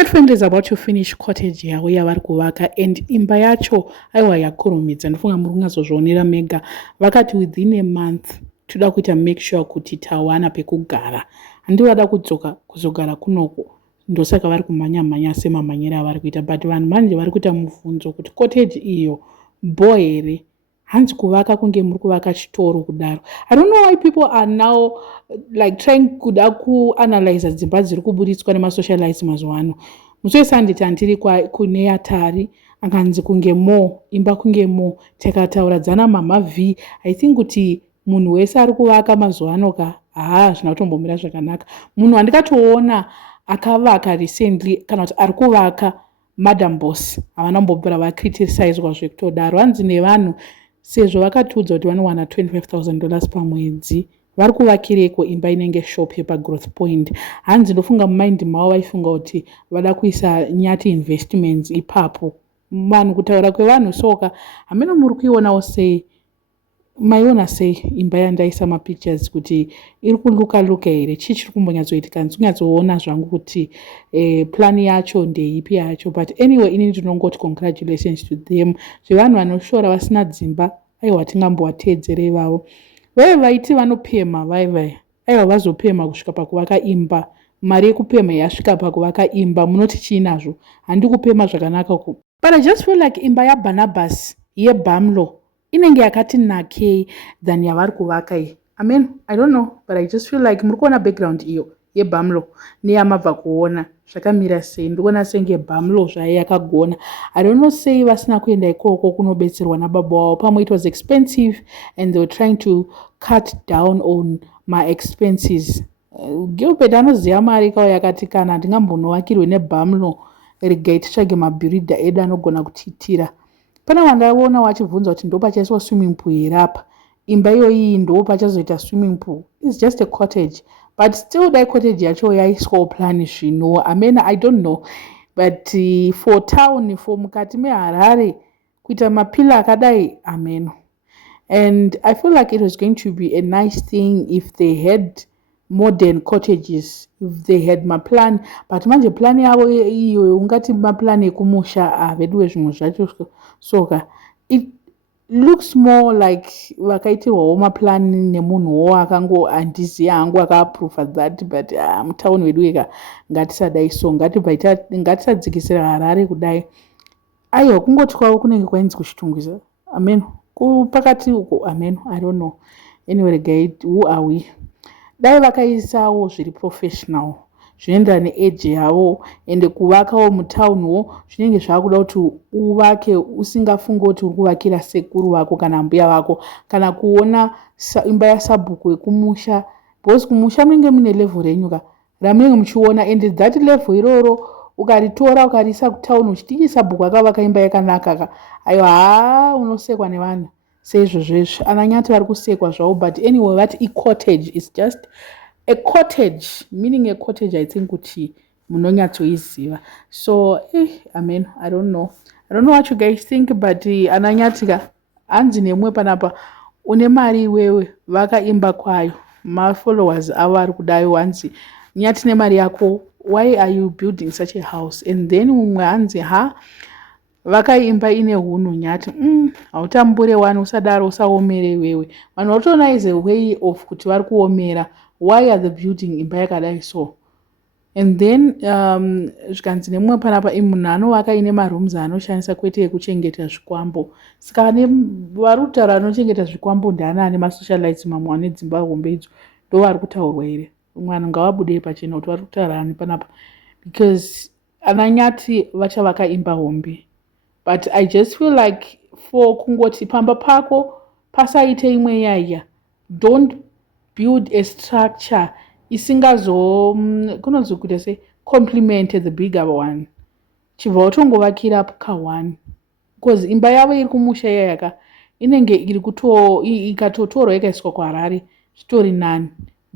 your friend is about to finish cottage yavo yavari kuvaka, and imba yacho aiwa yakurumidza. Ndofunga muri kungazozvionera mega. Vakati within a month toda kuita make sure kuti tawana pekugara. Handi vada kuzogara kunoko. Ndosaka vari kumhanya semamhanyire avari kuita, but vanhu manje vari kuita mubvunzo kuti cottage iyo bo here, hanzi kuvaka kunge muri kuvaka chitoro kudaro. I don't know why people are now like trying kuda kuanalyze dzimba dziri kuburitswa nemasocialite mazuva ano. Musi wesanditi handiri kune Atari akanzi kunge mo, imba kunge mo, takatauradzana mama V. I think kuti munhu wese ari kuvaka mazuva ano zvina kutombomira zvakanaka. Munhu wandikatoona akavaka recently kana kuti ari kuvaka Madam Boss, havana kumbopera vakriticizwa zvekutodaro. Hanzi nevanhu sezvo vakatiudza kuti vanowana $25,000 pamwedzi, vari kuvakireko imba inenge shop yepaGrowth Point. Hanzi ndofunga mumind mavo vaifunga kuti vada kuisa Nyati Investments ipapo. Vanhu kutaura kwevanhu soka hameno muri kuionawo sei, maiona sei imba yandaisa mapictures kuti iri kuluka here, chii chiri kumbonyatsoitika. Ndikunyatsoona zvangu kuti plan yacho ndeipi yacho, but anyway ini ndinongoti congratulations to them. Zvevanhu vanoshora vasina dzimba, aiwa tingambovateedzere ivavo. Veve vaiti vanopema vaivai, aiwa vazopema kusvika pakuvaka imba. Mari yekupema yasvika pakuvaka imba, munoti chiinazvo? Handi kupema zvakanaka ku. But I just feel like imba yaBarnabas yeBamlo inenge yakati nakei than yavari kuvaka iyi. I mean, I don't know, but I just feel like muri kuona background iyo yeBamlo neyamabva kuona zvakamira sei. Ndikuona senge Bamlo zvaye yakagona. I don't know sei vasina kuenda ikoko kunobetserwa nababa wavo. Pamwe it was expensive and they were trying to cut down on my expenses. Gilbert anoziva mari kawo yakati kana ndingambonowakirwe neBamlo regai titsvage mabhiridha edu anogona kutiitira. Pana vandavona vachibvunza kuti ndo pachaiswa swimming pool here apa. Imba iyoyi ndo pachazoita swimming pool. It's just a cottage. But still dai cottage yacho yaiswawo plan zvino. I mean, I don't know. But for town, for mukati meHarare, kuita mapila akadai, amen. And I feel like it was going to be a nice thing if they had modern cottages, if they had my plan. But manje plan yavo iyo ungati maplan ekumusha vedu zvinhu zvacho soka. It looks more like vakaitirwawo maplan nemunhuwo akango handiziva hangu akaapprova that, but mutauni wedu ega ngatisadai so, ngatisadzikisira Harare kudai. Aiwa kungoti kwavo kunenge kwainzi kuchitungwiza. Amen. Pakati uko, amen. I don't know. Anyway, guys, who are we? Dai vakaisawo zviri professional, zvinoenderana neage yavo, ende kuvakawo mutauniwo zvinenge zvakuda kuti uvake usingafungi kuti uri kuvakira sekuru vako kana mbuya vako, kana kuona imba yasabhuku yekumusha, because kumusha munenge mune level renyu ramunenge muchiona, ende that level iroro ukaritora ukariisa kutauni uchiti sabhuku akavaka imba yakanaka, aiwa unosekwa nevanhu seizvozvezvo. Ananyati vari kusekwa zvavo, but anyway that cottage is just a cottage, meaning a cottage I think kuti munonyatsoiziva. So amen, I don't know what you guys think, but ananyatika hanzi nemwe panapa une mari iwewe vaka imba kwayo, my followers avo ari kudayo hanzi nyati nemari yako, why are you building such a house? And then mumwe hanzi vakaimba ine hunhu nyati hautambure wani usadaro usaomere wewe. Vanhu vatoona is a way of kuti vari kuomera. Why are they building imba yakadai so? And then zvikanzi nemumwe panapa munhu anovaka ine marooms anoshandisa kwete ekuchengeta zvikwambo. Saka vari kutaura anochengeta zvikwambo ndiana ane masocialites mamwe ane dzimba hombe idzo ndo vari kutaurwa here. Mwana ngavabude pachena kuti vari kutaura ani panapa, because ananyati vachavaka imba hombe. But I just feel like for kungoti pamba pako pasaite imwe yaya, don't build a structure isingazo kunozokuita se complement the bigger one. Chibva utongovakira ka1, because imba yavo iri kumusha yayaka inenge iri ikatotorwa ikaiswa kuHarare zvitori nani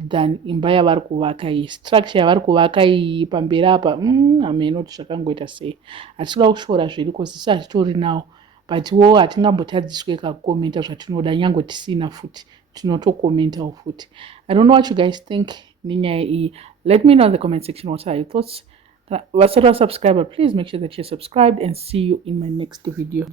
than imba yavari kuvaka iyi. Structure yavari kuvaka iyi pamberi apa hameno kuti zvakangoita sei. Hatinoda kushora zviri because isi hazvitori nawo, but wo hatingambotadziswe kakomenta zvatinoda nyange tisina futi tinotokomentawo futi. I don't know what you guys think nenyaya iyi. Let me know in the comment section what are your thoughts. vasati vasubscriber, please make sure that you're subscribed and see you in my next video.